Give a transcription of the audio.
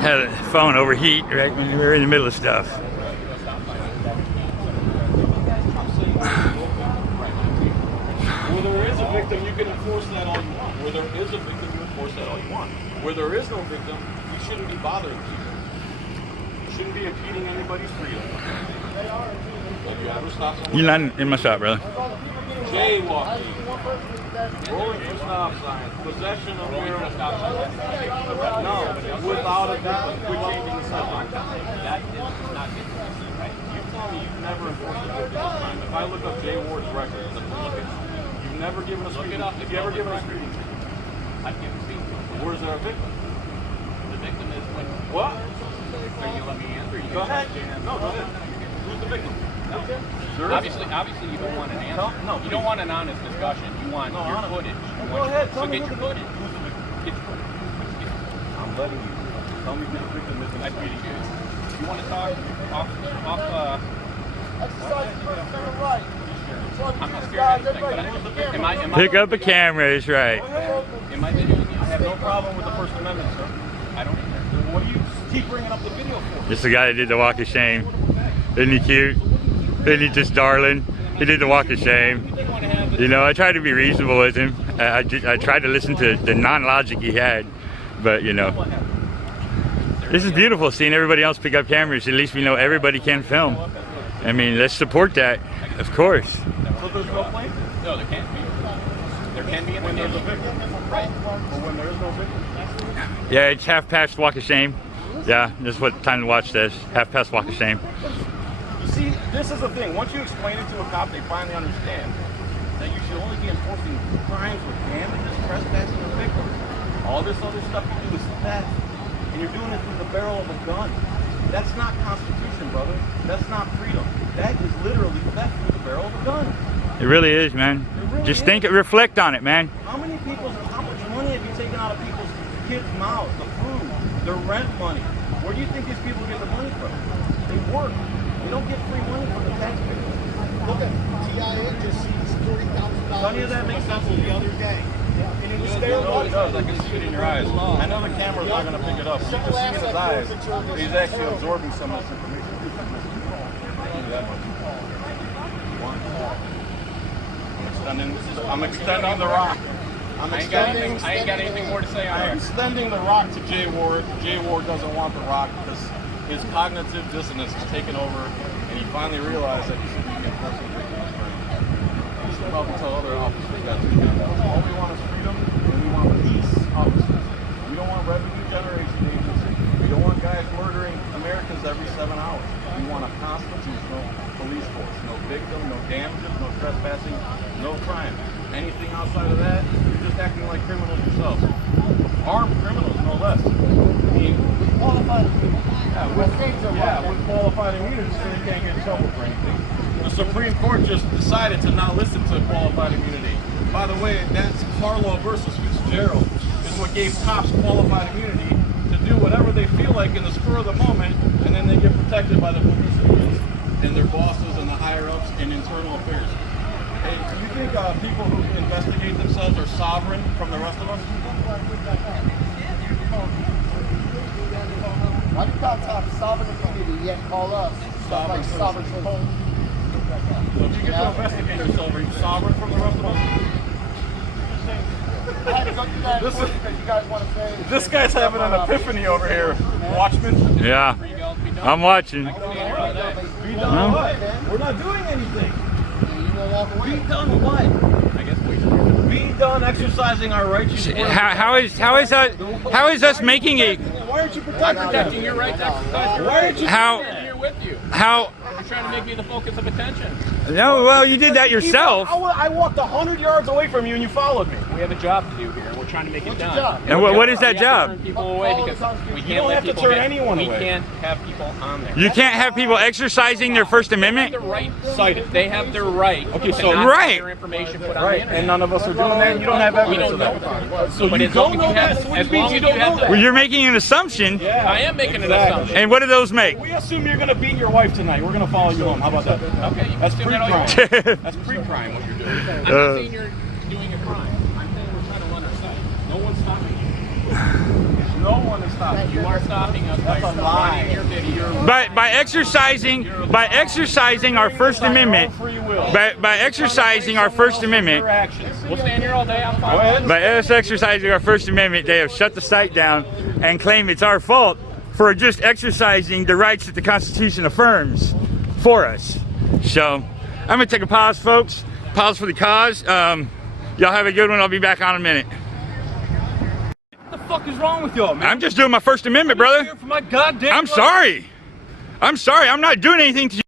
Had a phone overheat right when we were in the middle of stuff. Where there is a victim, you can enforce that all you want. Where there is a victim, you enforce that all you want. Where there is no victim, you shouldn't be bothering people. You shouldn't be impeding anybody's freedom. Have you ever stopped someone? You're not in my shop, brother. Jaywalking, rolling for stop signs, possession of marijuana stop signs. No, without a victim, quit changing the subject. That is not getting right. You tell me you've never enforced a victim's crime. If I look up Jay Ward's record, look at you've never given a speeding. Have you ever given a speeding ticket? I've given speeding. Where's there a victim? The victim is when. What? Are you let me answer? Go ahead. No, go ahead. Who's the victim? Obviously, you don't want an answer. No, you don't want an honest discussion. You want your footage. Go ahead. So get your footage. Get your footage. I'm letting you. Tell me who the victim is. That's really good. You want to talk off Exercise first, never right. I'm not scared of anything, but am I Pick up a camera, is right. Am I videoing you? I have no problem with the First Amendment, sir. I don't either. Then what do you keep bringing up the video for? This is the guy that did the walk of shame. Isn't he cute? Isn't he just darling? He did the walk of shame. You know, I tried to be reasonable with him. I tried to listen to the non-logic he had, but you know. This is beautiful, seeing everybody else pick up cameras. At least we know everybody can film. I mean, let's support that, of course. So there's no plaintiff? No, there can't be. There can be When there's a victim? Right. Or when there's no victim? Yeah, it's half past walk of shame. Yeah, that's what time to watch this. Half past walk of shame. You see, this is the thing. Once you explain it to a cop, they finally understand that you should only be enforcing crimes with damages, trespassing, or victims. All this other stuff you do is theft. And you're doing it through the barrel of a gun. That's not Constitution, brother. That's not freedom. That is literally theft through the barrel of a gun. It really is, man. Really Just is. think, reflect on it, man. How much money have you taken out of people's kids' mouths? The food, their rent money. Where do you think these people get the money from? They work. They don't get free money from the taxpayers. Look at TIA just seized $40,000. None of that makes sense the other day. And in the It really does. I can see it in your eyes. I know the camera's not going to pick it up. You can see in his eyes. He's actually absorbing some of this information. I'm extending the rock. I ain't got anything more to say on I'm it. extending the rock to Jay Ward. Jay Ward doesn't want the rock because his cognitive dissonance has taken over, and he finally realized that he should be enforcing victims' rights. He should probably tell other officers that too. All we want is freedom, and we want peace officers. We don't want revenue generation agency. We don't want guys murdering Americans every 7 hours. We want a constitutional police force. No victim, no damages, no trespassing, no crime. Anything outside of that, you're just acting like criminals yourselves. Armed criminals, no less. I mean, Qualified. with qualified immunity, so they can't get in trouble for anything. The Supreme Court just decided to not listen to qualified immunity. By the way, that's Harlow versus Fitzgerald, is what gave cops qualified immunity to do whatever they feel like in the spur of the moment, and then they get protected by the police agents and their bosses and the higher-ups in internal affairs. Hey, do you think people who investigate themselves are sovereign from the rest of us? Why do cops have sovereign immunity yet call us Sovereign sovereign citizens? So if you get to investigate yourself, are you sovereign from the rest of us? I had to go through that because you guys want to say This guy's having an epiphany over here. Watchman. Yeah, I'm watching. Be done what? We're not doing anything. Be done what? I guess Be done exercising our rights. How is us making it? Why aren't you protecting your right to exercise your Why right. aren't you I'm here with you. How? You're trying to make me the focus of attention. No, well, you did that yourself. I walked 100 yards away from you and you followed me. We have a job to do here, and we're trying to make it done. job? And what is that We have to job? turn people away because we You can't don't let have to people turn get, anyone we away. can't have people on there. You can't have people exercising their First They have Amendment? the right. Cited. They have their right. Okay, to so- not Right. have their information put on the Right, internet. and none of us are doing that. You don't have evidence don't of know that. So But you as long don't as know you that. have, What as do you long mean as you you don't have know the, that? Well, you're making an assumption. I am making an Exactly. assumption. And what do those make? We assume you're going to beat your wife tonight. We're going to follow you home. How about that? Okay, you can That's assume that all you pre-crime. want. That's pre-crime what you're doing. I'm not saying you're doing a crime. I'm saying we're trying to run our site. No one's stopping you. No one is stop. You are stopping us by That's a lie. running your video. By exercising our First Amendment, by exercising our First Amendment, We'll stand here all day. I'm fine. Go ahead. by us exercising our First Amendment, they have shut the site down and claim it's our fault for just exercising the rights that the Constitution affirms for us. So I'm gonna take a pause, folks. Pause for the cause. Y'all have a good one. I'll be back on in a minute. What the fuck is wrong with y'all, man? I'm just doing my First Amendment, brother. Here for my goddamn I'm life. sorry. I'm sorry. I'm not doing anything to you.